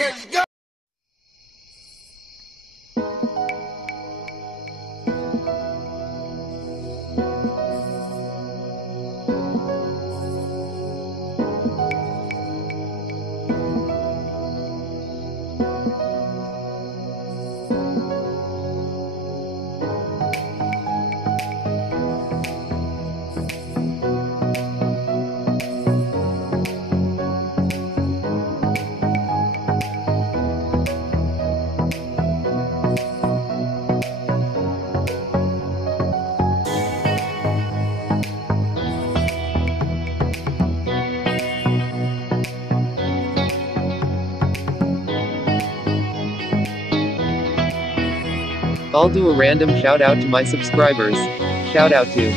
Let's go! I'll do a random shout out to my subscribers. Shout out to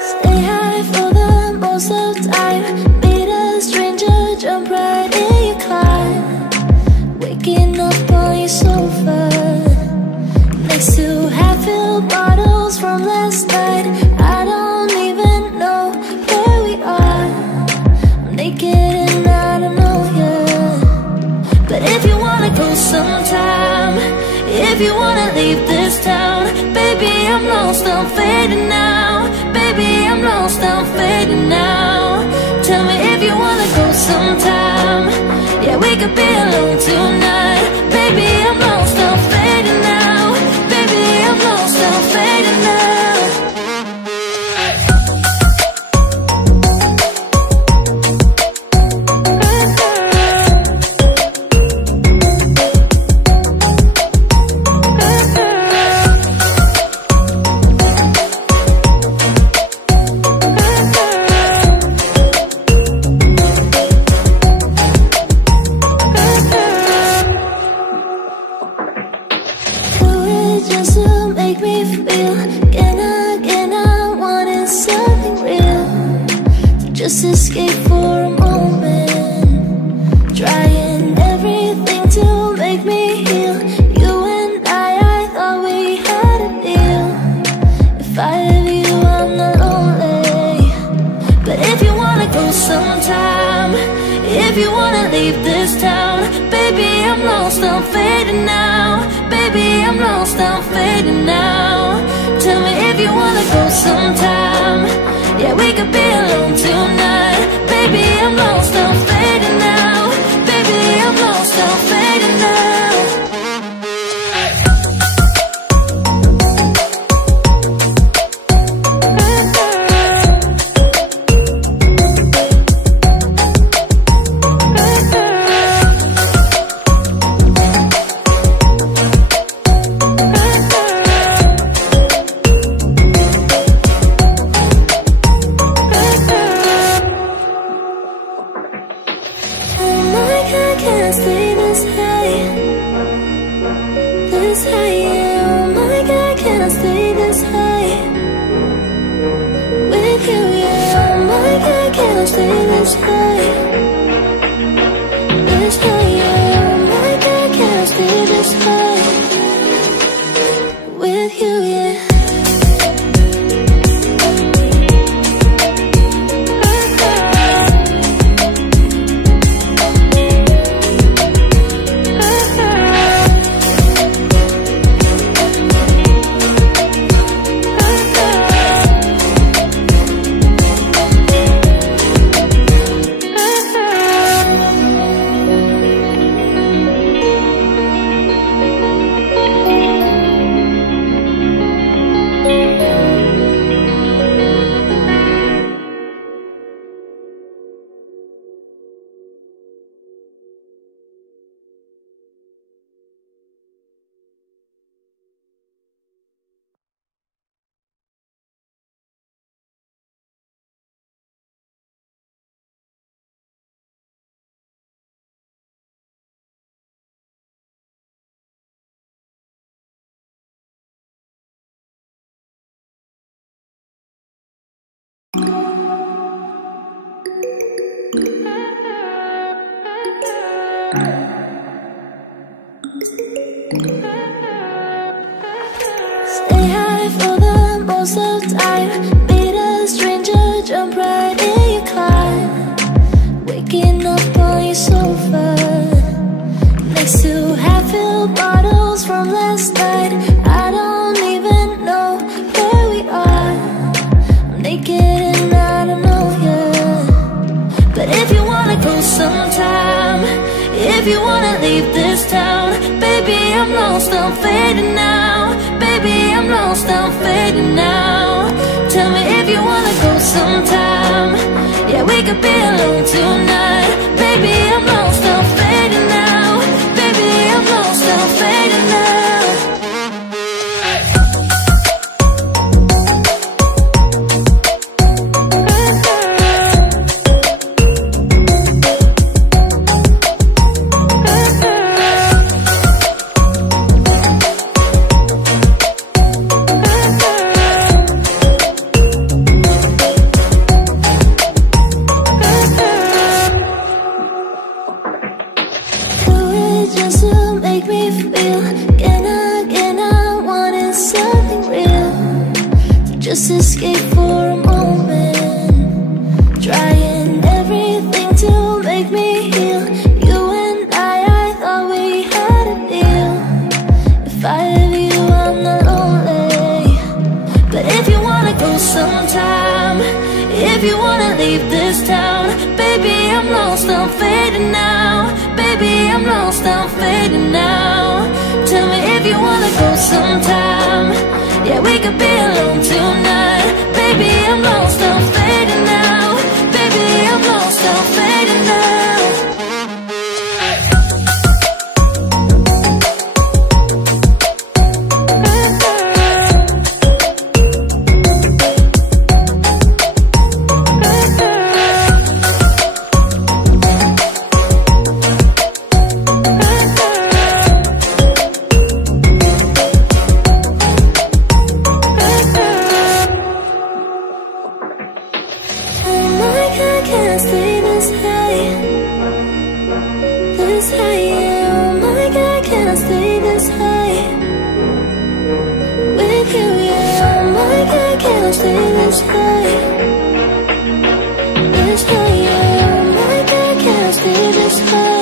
Stay high for the most of the time. Meet a stranger, jump right in your car. Waking up on your sofa next to half-filled bottles from last night. I don't even know where we are. I'm naked and I don't know you. But if you wanna go sometime, if you wanna leave this town, baby, I'm lost, I'm fading now. Baby, I'm lost, I'm fading now. Tell me if you wanna go sometime. Yeah, we could be alone tonight. Baby, I'm lost, I'm fading now. Baby, I'm lost, I'm fading now. Just to make me feel again, I wanted something real to just escape for a moment, trying everything to make me heal. You and I thought we had a deal. If I have you, I'm not lonely. But if you wanna go sometime, if you wanna leave this town, baby, I'm lost, I'm fading now. Baby, I'm lost, I'm fading now. Tell me if you wanna go sometime. Yeah, we could be alone tonight. Baby, I'm lost, I'm fading now. Baby, I'm lost, I'm fading now. Can't stay this high, yeah. Oh my God, can I stay this high with you, yeah. Oh my God, can I stay this high, yeah. Oh my God, can I stay this high with you, yeah. Stay high for the most of time. Meet a stranger, jump right in your car. Waking up on your sofa next to half-filled bottles from last night. I don't even know where we are. I'm naked and I don't know you. But if you wanna go sometime, if you wanna leave this town, baby, I'm lost, I'm fading now. Baby, I'm lost, I'm fading now. Tell me if you wanna go sometime. Yeah, we could be alone tonight. Baby, I'm lost, I'm fading now. Baby, I'm lost, I'm fading now. Just to make me feel again I wanted something real to just escape for a moment, trying everything to make me heal. You and I thought we had a deal. If I have you, I'm not lonely. But if you wanna go sometime, if you wanna leave this town, baby, I'm lost, I'm fading now. Baby, I'm lost, I'm fading now. Tell me if you wanna go sometime. Yeah, we could be alone tonight. Baby, I'm lost, I'm fading now. Baby, I'm lost, I'm fading now. Can't stay this high, this high, yeah. Oh my God, can't stay this high with you, yeah. Oh my God, can't stay this high, this high, yeah. Oh my God, can't stay this high.